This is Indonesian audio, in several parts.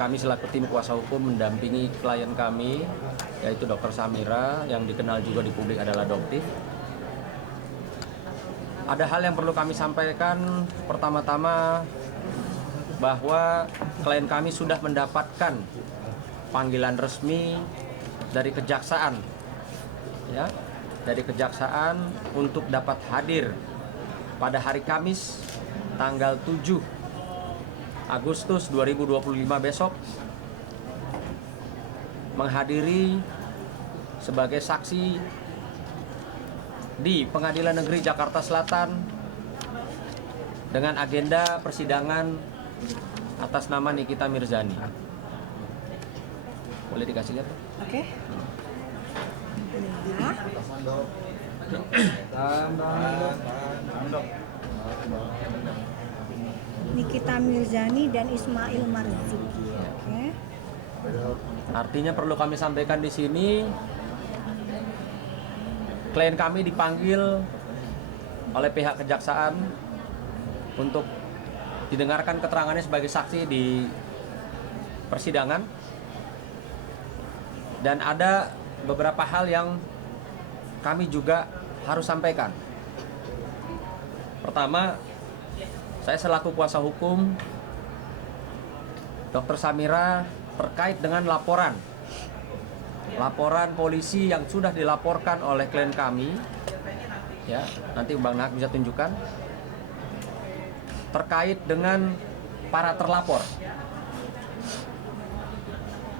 kami selaku tim kuasa hukum mendampingi klien kami, yaitu Dr. Samira, yang dikenal juga di publik adalah Doktif. Ada hal yang perlu kami sampaikan. Pertama-tama bahwa klien kami sudah mendapatkan panggilan resmi dari kejaksaan, ya, dari kejaksaan untuk dapat hadir pada hari Kamis tanggal 7 Agustus 2025 besok, menghadiri sebagai saksi di Pengadilan Negeri Jakarta Selatan dengan agenda persidangan atas nama Nikita Mirzani. Boleh dikasih lihat? Oke. Nikita Mirzani dan Ismail Marzuki. Oke. Artinya perlu kami sampaikan di sini, klien kami dipanggil oleh pihak kejaksaan untuk didengarkan keterangannya sebagai saksi di persidangan, dan ada beberapa hal yang kami juga harus sampaikan. Pertama, saya selaku kuasa hukum Dr. Samira terkait dengan laporan polisi yang sudah dilaporkan oleh klien kami, ya, nanti Bang Nak bisa tunjukkan, terkait dengan para terlapor.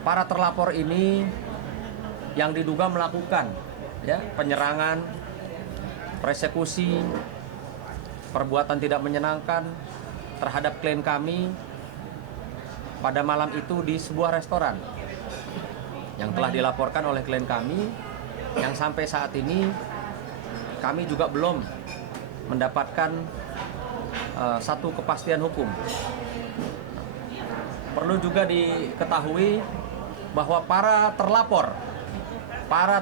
Para terlapor ini yang diduga melakukan, ya, penyerangan, persekusi, perbuatan tidak menyenangkan terhadap klien kami pada malam itu di sebuah restoran yang telah dilaporkan oleh klien kami, yang sampai saat ini kami juga belum mendapatkan satu kepastian hukum. Perlu juga diketahui bahwa para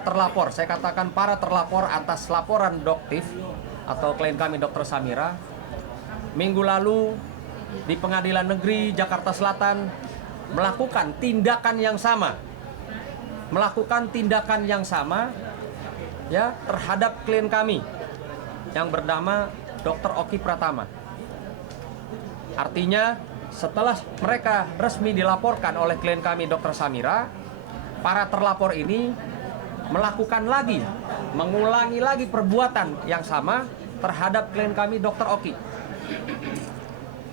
terlapor, saya katakan para terlapor atas laporan Doktif atau klien kami Dr. Samira, minggu lalu di Pengadilan Negeri Jakarta Selatan melakukan tindakan yang sama, ya, terhadap klien kami yang bernama Dr. Oki Pratama. Artinya setelah mereka resmi dilaporkan oleh klien kami Dr. Samira, para terlapor ini mengulangi lagi perbuatan yang sama terhadap klien kami Dr. Oki.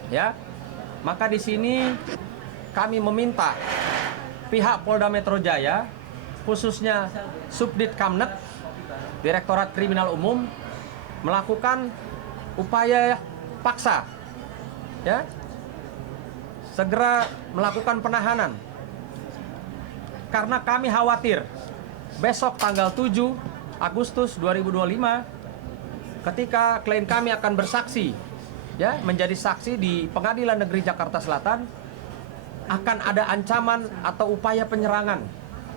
Ya, maka di sini kami meminta pihak Polda Metro Jaya, khususnya Subdit Kamnek, Direktorat Kriminal Umum, melakukan upaya paksa, ya, segera melakukan penahanan, karena kami khawatir besok tanggal 7 Agustus 2025 ketika klien kami akan bersaksi, ya, menjadi saksi di Pengadilan Negeri Jakarta Selatan, akan ada ancaman atau upaya penyerangan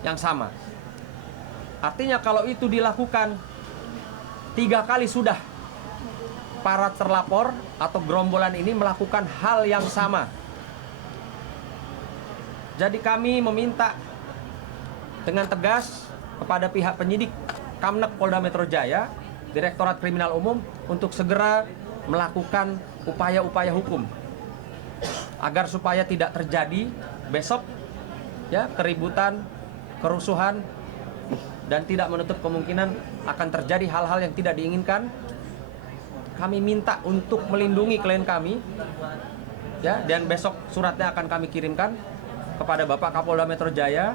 yang sama. Artinya kalau itu dilakukan 3 kali sudah para terlapor atau gerombolan ini melakukan hal yang sama. Jadi kami meminta dengan tegas kepada pihak penyidik Kamnek Polda Metro Jaya, Direktorat Kriminal Umum, untuk segera melakukan upaya-upaya hukum agar supaya tidak terjadi besok, ya, keributan, kerusuhan, dan tidak menutup kemungkinan akan terjadi hal-hal yang tidak diinginkan. Kami minta untuk melindungi klien kami, ya, dan besok suratnya akan kami kirimkan kepada Bapak Kapolda Metro Jaya,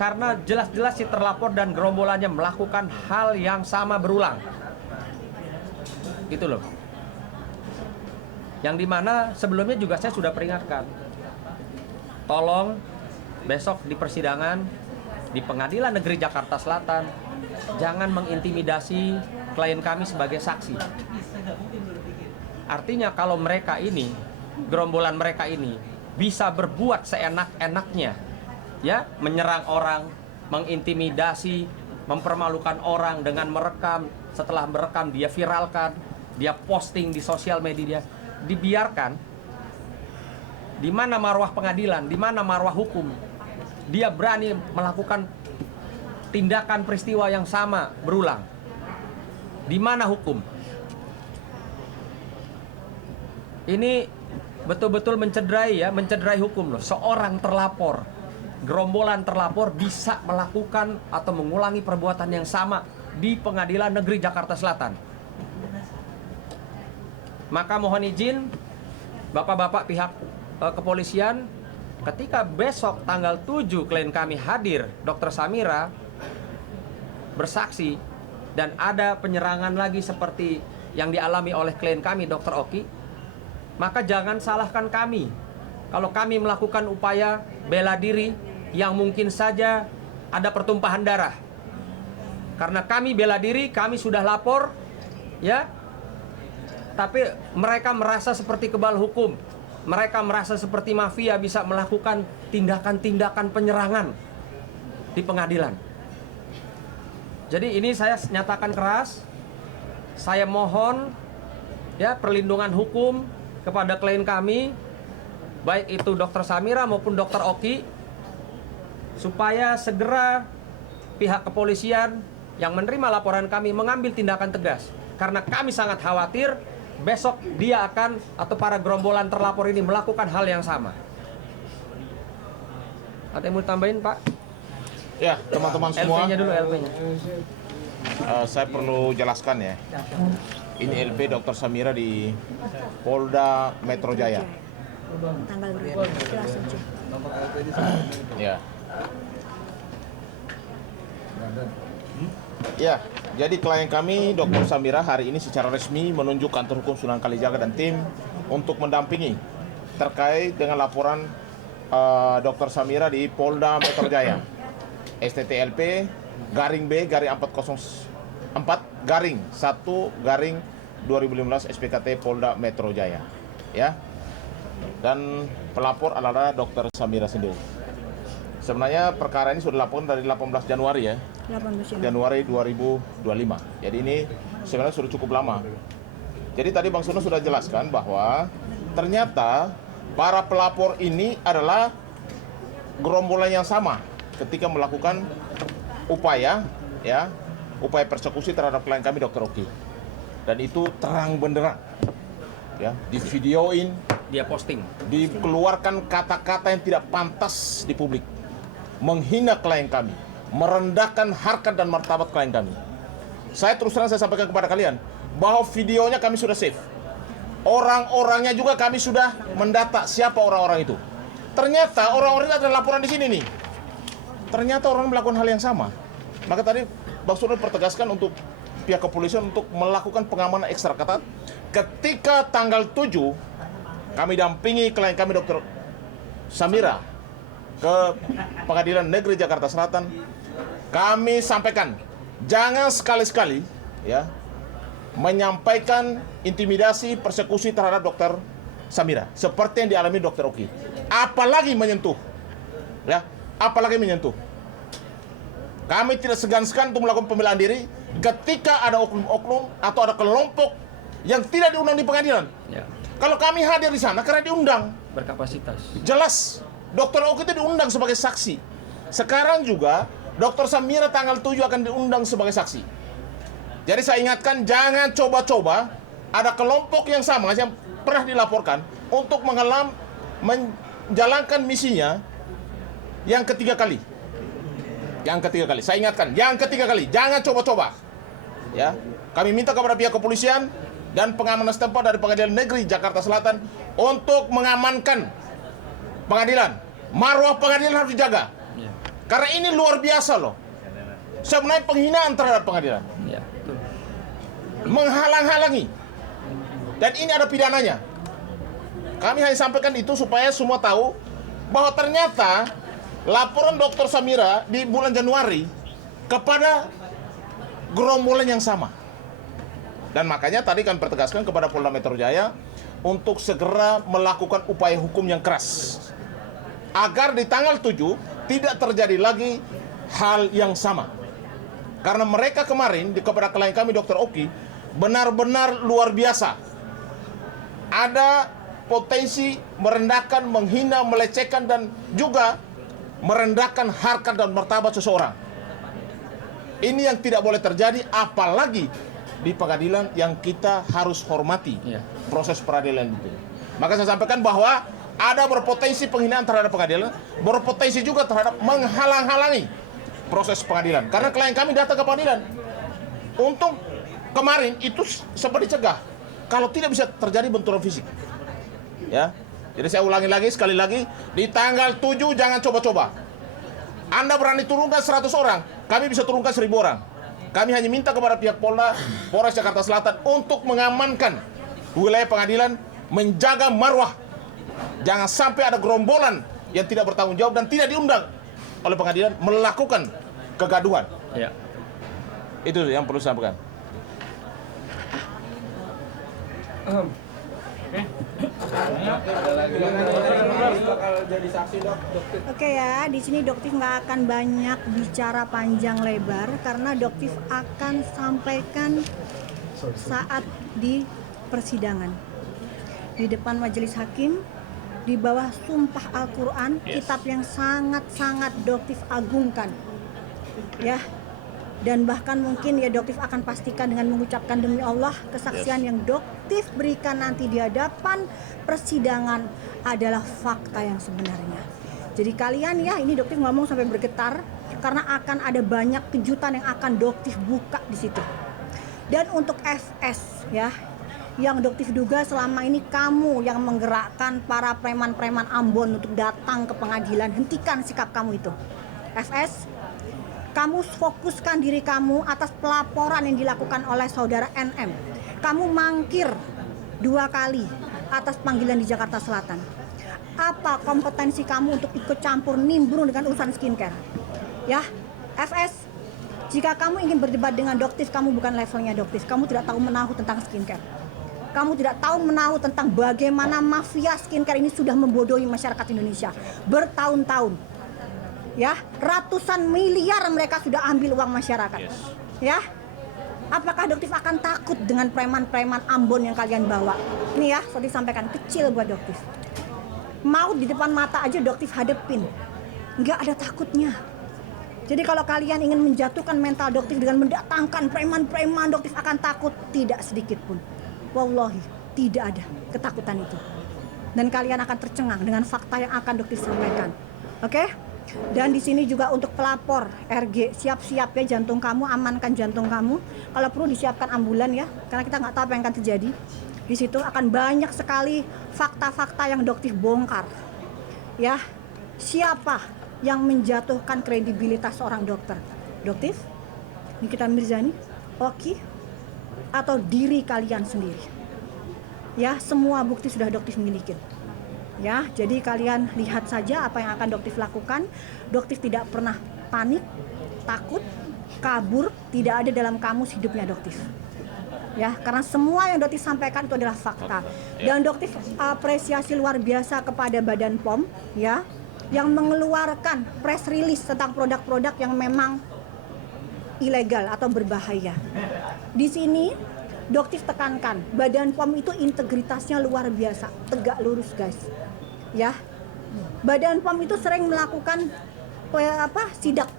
karena jelas-jelas si terlapor dan gerombolannya melakukan hal yang sama berulang. Gitu loh. Yang dimana sebelumnya juga saya sudah peringatkan. Tolong besok di persidangan di Pengadilan Negeri Jakarta Selatan jangan mengintimidasi klien kami sebagai saksi. Artinya kalau mereka ini, gerombolan mereka ini bisa berbuat seenak-enaknya, ya, menyerang orang, mengintimidasi, mempermalukan orang dengan merekam, setelah merekam dia viralkan, dia posting di sosial media, dibiarkan, di mana marwah pengadilan, di mana marwah hukum. Dia berani melakukan tindakan peristiwa yang sama berulang. Di mana hukum? Ini betul-betul mencederai hukum loh. Seorang terlapor, gerombolan terlapor bisa melakukan atau mengulangi perbuatan yang sama di Pengadilan Negeri Jakarta Selatan. Maka mohon izin Bapak-bapak pihak kepolisian, ketika besok tanggal 7 klien kami hadir, Dr. Samira bersaksi dan ada penyerangan lagi seperti yang dialami oleh klien kami Dr. Oki, maka jangan salahkan kami kalau kami melakukan upaya bela diri yang mungkin saja ada pertumpahan darah. Karena kami bela diri, kami sudah lapor, ya. Tapi mereka merasa seperti kebal hukum. Mereka merasa seperti mafia bisa melakukan tindakan-tindakan penyerangan di pengadilan. Jadi ini saya nyatakan keras. Saya mohon ya perlindungan hukum kepada klien kami, baik itu Dr. Samira maupun Dr. Oki, supaya segera pihak kepolisian yang menerima laporan kami mengambil tindakan tegas. Karena kami sangat khawatir besok dia akan atau para gerombolan terlapor ini melakukan hal yang sama. Ada yang mau tambahin, Pak? Ya, teman-teman semua. LP-nya dulu, LP-nya. Saya perlu jelaskan ya. Ini LP Dr. Samira di Polda Metro Jaya. Tanggal berapa? Kelas 7. Ya. Ya, jadi klien kami Dr. Samira hari ini secara resmi menunjuk kantor hukum Sunan Kalijaga dan tim untuk mendampingi terkait dengan laporan Dr. Samira di Polda Metro Jaya. STTLP garing B garing 404 garing 1 garing 2015 SPKT Polda Metro Jaya. Ya. Dan pelapor adalah Dr. Samira sendiri. Sebenarnya perkara ini sudah dilaporkan dari 18 Januari ya. 18 Januari 2025. Jadi ini sebenarnya sudah cukup lama. Jadi tadi Bang Suno sudah jelaskan bahwa ternyata para pelapor ini adalah gerombolan yang sama ketika melakukan upaya persekusi terhadap klien kami Dr. Oki. Dan itu terang benderang. Ya, di videoin, Dia posting. dikeluarkan kata-kata yang tidak pantas di publik. Menghina klien kami, merendahkan harkat dan martabat klien kami. Saya terus terang saya sampaikan kepada kalian bahwa videonya kami sudah save. Orang-orangnya juga kami sudah mendata siapa orang-orang itu. Ternyata orang-orang itu ada laporan di sini nih. Ternyata orang melakukan hal yang sama. Maka tadi Bang Surya pertegaskan untuk pihak kepolisian untuk melakukan pengamanan ekstra ketat. Ketika tanggal 7 kami dampingi klien kami Dr. Samira ke Pengadilan Negeri Jakarta Selatan, kami sampaikan jangan sekali-sekali ya menyampaikan intimidasi persekusi terhadap Dr. Samira seperti yang dialami Dr. Oki. Apalagi menyentuh. Ya, apalagi menyentuh. Kami tidak segan-segan untuk melakukan pembelaan diri ketika ada oknum-oknum atau ada kelompok yang tidak diundang di pengadilan. Ya. Kalau kami hadir di sana karena diundang, Berkapasitas. jelas Dr. Oki itu diundang sebagai saksi. Sekarang juga Dr. Samira tanggal 7 akan diundang sebagai saksi. Jadi saya ingatkan jangan coba-coba ada kelompok yang sama yang pernah dilaporkan untuk menjalankan misinya yang ketiga kali. Yang ketiga kali. Saya ingatkan, yang ketiga kali jangan coba-coba. Ya, kami minta kepada pihak kepolisian dan pengamanan setempat dari Pengadilan Negeri Jakarta Selatan untuk mengamankan pengadilan. Marwah pengadilan harus dijaga. Ya. Karena ini luar biasa loh. Sebenarnya penghinaan terhadap pengadilan. Ya, betul. Menghalang-halangi. Dan ini ada pidananya. Kami hanya sampaikan itu supaya semua tahu bahwa ternyata laporan Dr. Samira di bulan Januari kepada gerombolan yang sama. Dan makanya tadi kami pertegaskan kepada Polda Metro Jaya untuk segera melakukan upaya hukum yang keras agar di tanggal 7 tidak terjadi lagi hal yang sama. Karena mereka kemarin kepada klien kami Dr. Oki benar-benar luar biasa. Ada berpotensi merendahkan, menghina, melecehkan, dan juga merendahkan harkat dan martabat seseorang. Ini yang tidak boleh terjadi, apalagi di pengadilan yang kita harus hormati proses peradilan itu. Maka saya sampaikan bahwa ada berpotensi penghinaan terhadap pengadilan, berpotensi juga terhadap menghalang-halangi proses pengadilan. Karena klien kami datang ke pengadilan. Untung kemarin itu sempat dicegah. Kalau tidak bisa terjadi benturan fisik. Ya. Jadi saya ulangi lagi, sekali lagi, di tanggal 7 jangan coba-coba. Anda berani turunkan 100 orang, kami bisa turunkan 1000 orang. Kami hanya minta kepada pihak Polres Jakarta Selatan untuk mengamankan wilayah pengadilan, menjaga marwah. Jangan sampai ada gerombolan yang tidak bertanggung jawab dan tidak diundang oleh pengadilan melakukan kegaduhan. Ya. Itu yang perlu saya sampaikan. Oke ya, di sini Doktif nggak akan banyak bicara panjang lebar karena Doktif akan sampaikan saat di persidangan di depan majelis hakim di bawah sumpah Al-Quran, kitab yang sangat-sangat Doktif agungkan, ya. Dan bahkan mungkin ya Doktif akan pastikan dengan mengucapkan demi Allah kesaksian yang Doktif berikan nanti di hadapan persidangan adalah fakta yang sebenarnya. Jadi kalian ya, ini Doktif ngomong sampai bergetar karena akan ada banyak kejutan yang akan Doktif buka di situ. Dan untuk FS ya, yang Doktif duga selama ini kamu yang menggerakkan para preman-preman Ambon untuk datang ke pengadilan, hentikan sikap kamu itu. FS, kamu fokuskan diri kamu atas pelaporan yang dilakukan oleh saudara NM. Kamu mangkir 2 kali atas panggilan di Jakarta Selatan. Apa kompetensi kamu untuk ikut campur nimbrung dengan urusan skincare? Ya, FS, jika kamu ingin berdebat dengan Doktif, kamu bukan levelnya Doktif. Kamu tidak tahu menahu tentang skincare. Kamu tidak tahu menahu tentang bagaimana mafia skincare ini sudah membodohi masyarakat Indonesia bertahun-tahun. Ya, ratusan miliar mereka sudah ambil uang masyarakat. Ya, apakah Doktif akan takut dengan preman-preman Ambon yang kalian bawa? Ini ya, seperti disampaikan, kecil buat Doktif. Maut di depan mata aja Doktif hadepin, nggak ada takutnya. Jadi kalau kalian ingin menjatuhkan mental Doktif dengan mendatangkan preman-preman, Doktif akan takut, tidak sedikit pun. Wallahi, tidak ada ketakutan itu. Dan kalian akan tercengang dengan fakta yang akan Doktif sampaikan. Oke? Dan di sini juga untuk pelapor RG, siap-siap ya jantung kamu, amankan jantung kamu. Kalau perlu disiapkan ambulan ya, karena kita nggak tahu apa yang akan terjadi. Di situ akan banyak sekali fakta-fakta yang Doktif bongkar. Ya, siapa yang menjatuhkan kredibilitas seorang dokter? Doktif, Nikita Mirzani, Oki, atau diri kalian sendiri? Ya, semua bukti sudah Doktif miliki. Ya, jadi kalian lihat saja apa yang akan Doktif lakukan. Doktif tidak pernah panik, takut, kabur, tidak ada dalam kamus hidupnya Doktif. Ya, karena semua yang Doktif sampaikan itu adalah fakta. Dan Doktif apresiasi luar biasa kepada Badan POM ya, yang mengeluarkan press release tentang produk-produk yang memang ilegal atau berbahaya. Di sini Doktif tekankan, Badan POM itu integritasnya luar biasa, tegak lurus guys. Ya, Badan POM itu sering melakukan sidak,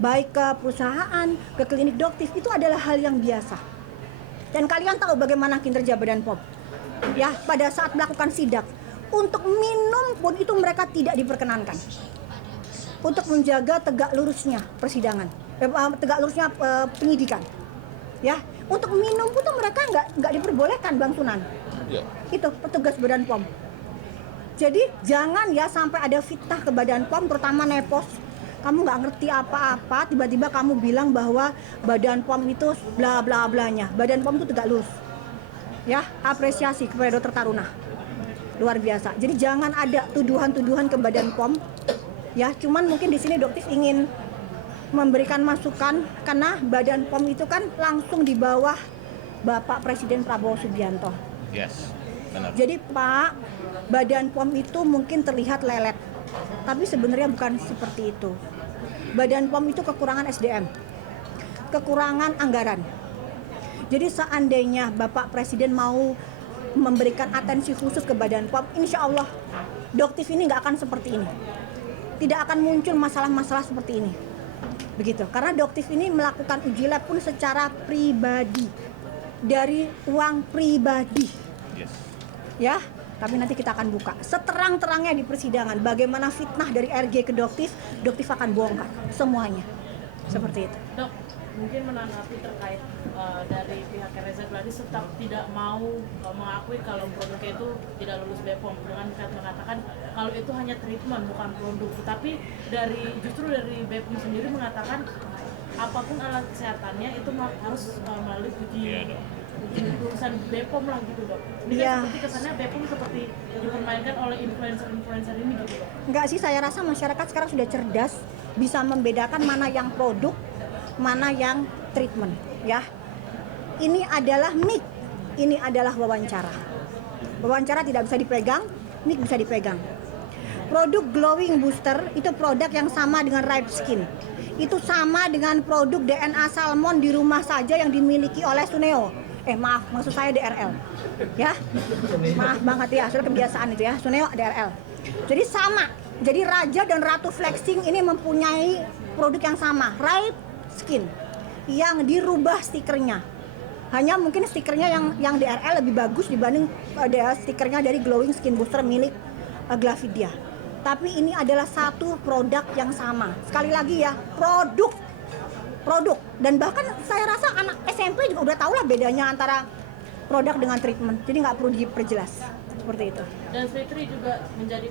baik ke perusahaan, ke klinik Doktif, itu adalah hal yang biasa. Dan kalian tahu bagaimana kinerja Badan POM. Ya, pada saat melakukan sidak, untuk minum pun itu mereka tidak diperkenankan. Untuk menjaga tegak lurusnya persidangan, tegak lurusnya penyidikan. Ya, untuk minum pun tuh mereka nggak diperbolehkan Bang Sunan. Ya. Itu petugas Badan POM. Jadi jangan ya sampai ada fitnah ke Badan POM, terutama Nepos. Kamu nggak ngerti apa-apa, tiba-tiba kamu bilang bahwa Badan POM itu bla bla blanya. Badan POM itu tegak lurus. Ya, apresiasi kepada Dokter Taruna. Luar biasa. Jadi jangan ada tuduhan-tuduhan ke Badan POM. Ya, cuman mungkin di sini Doktif ingin memberikan masukan karena Badan POM itu kan langsung di bawah Bapak Presiden Prabowo Subianto. Yes, benar. Jadi Pak, Badan POM itu mungkin terlihat lelet, tapi sebenarnya bukan seperti itu. Badan POM itu kekurangan SDM, kekurangan anggaran. Jadi seandainya Bapak Presiden mau memberikan atensi khusus ke Badan POM, insya Allah Doktif ini nggak akan seperti ini. Tidak akan muncul masalah-masalah seperti ini. Begitu. Karena Doktif ini melakukan uji lab pun secara pribadi. Dari uang pribadi. Yes. Ya, tapi nanti kita akan buka. Seterang-terangnya di persidangan. Bagaimana fitnah dari RG ke Doktif akan bongkar semuanya. Seperti itu. Dok, mungkin menanggapi terkait dari pihak Reza Gladys tetap tidak mau mengakui kalau produknya itu tidak lulus BPOM dengan mengatakan kalau itu hanya treatment bukan produk. Tapi justru dari BPOM sendiri mengatakan apapun alat kesehatannya itu harus melalui uji urusan BPOM lah gitu dok. Ini kan seperti kesannya BPOM seperti dipermainkan oleh influencer ini gitu dok. Enggak sih, saya rasa masyarakat sekarang sudah cerdas, bisa membedakan mana yang produk, mana yang treatment, ya. Ini adalah mic, ini adalah wawancara. Wawancara tidak bisa dipegang, mic bisa dipegang. Produk glowing booster itu produk yang sama dengan Ripe Skin. Itu sama dengan produk DNA salmon di rumah saja yang dimiliki oleh Suneo. Maaf, maksud saya DRL. Ya. Maaf banget ya, sudah kebiasaan itu ya. Suneo DRL. Jadi sama. Jadi Raja dan Ratu Flexing ini mempunyai produk yang sama, Ripe Skin, yang dirubah stikernya. Hanya mungkin stikernya yang DRL lebih bagus dibanding stikernya dari Glowing Skin Booster milik Glavidia. Tapi ini adalah satu produk yang sama. Sekali lagi ya, produk. Dan bahkan saya rasa anak SMP juga udah tahu lah bedanya antara produk dengan treatment. Jadi nggak perlu diperjelas seperti itu. Dan Fitri juga menjadi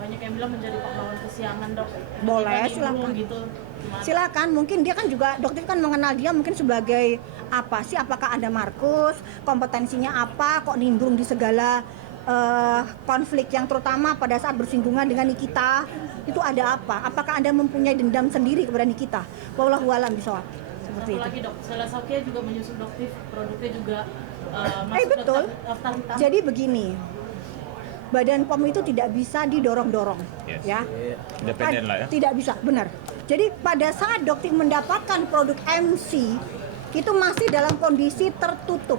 banyak yang bilang menjadi pahlawan kesiangan dok. Boleh, Kita silakan. nimbrung gitu. Gimana? Silakan, mungkin dia kan juga Doktif kan mengenal dia mungkin sebagai apa sih? Apakah Anda Markus? Kompetensinya apa? Kok nimbrung di segala konflik yang terutama pada saat bersinggungan dengan Nikita? Itu ada apa? Apakah Anda mempunyai dendam sendiri kepada Nikita? Wallahu a'lam bishawab. Seperti Satu itu. lagi dok, Sela Saukia juga menyusul Doktif, produknya juga masuk Betul. daftar hitam. Jadi begini. Badan POM itu tidak bisa didorong-dorong, Yes. ya. Independen lah ya. Tidak bisa, benar. Jadi pada saat Doktif mendapatkan produk MC itu masih dalam kondisi tertutup,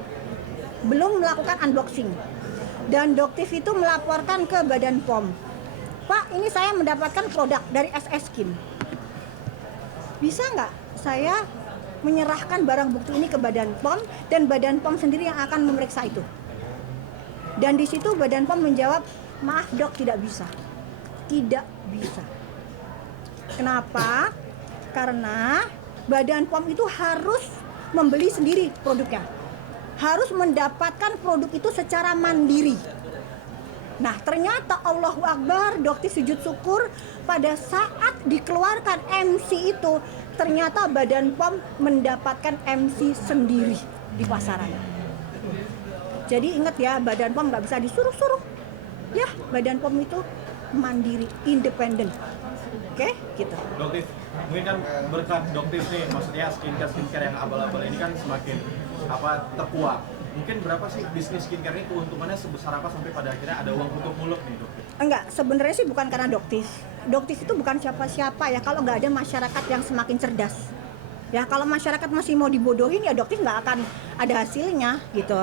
belum melakukan unboxing. Dan Doktif itu melaporkan ke Badan POM, Pak, ini saya mendapatkan produk dari SS Skin. Bisa nggak saya menyerahkan barang bukti ini ke Badan POM dan Badan POM sendiri yang akan memeriksa itu? Dan di situ Badan POM menjawab, maaf dok, tidak bisa. Tidak bisa. Kenapa? Karena Badan POM itu harus membeli sendiri produknya. Harus mendapatkan produk itu secara mandiri. Nah ternyata Allahu Akbar, Doktif sujud syukur pada saat dikeluarkan MC itu, ternyata Badan POM mendapatkan MC sendiri di pasaran. Jadi ingat ya, Badan POM nggak bisa disuruh-suruh. Ya, Badan POM itu mandiri, independen. Oke, gitu. Doktif, mungkin kan berkat Doktif nih, maksudnya skincare yang abal-abal ini kan semakin terkuat. Mungkin berapa sih bisnis skincare ini keuntungannya sebesar apa sampai pada akhirnya ada uang tutup mulut nih Doktif? Enggak, sebenarnya sih bukan karena Doktif. Doktif itu bukan siapa-siapa ya kalau nggak ada masyarakat yang semakin cerdas. Ya kalau masyarakat masih mau dibodohin ya Doktif nggak akan ada hasilnya gitu.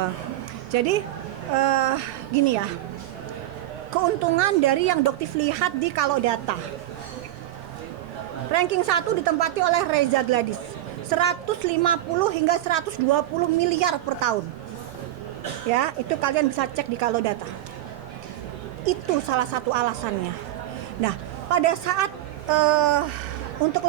Jadi gini ya, keuntungan dari yang Doktif lihat di Kalau Data. Ranking 1 ditempati oleh Reza Gladys. 150 hingga 120 miliar per tahun. Ya, itu kalian bisa cek di Kalau Data. Itu salah satu alasannya. Nah, pada saat untuk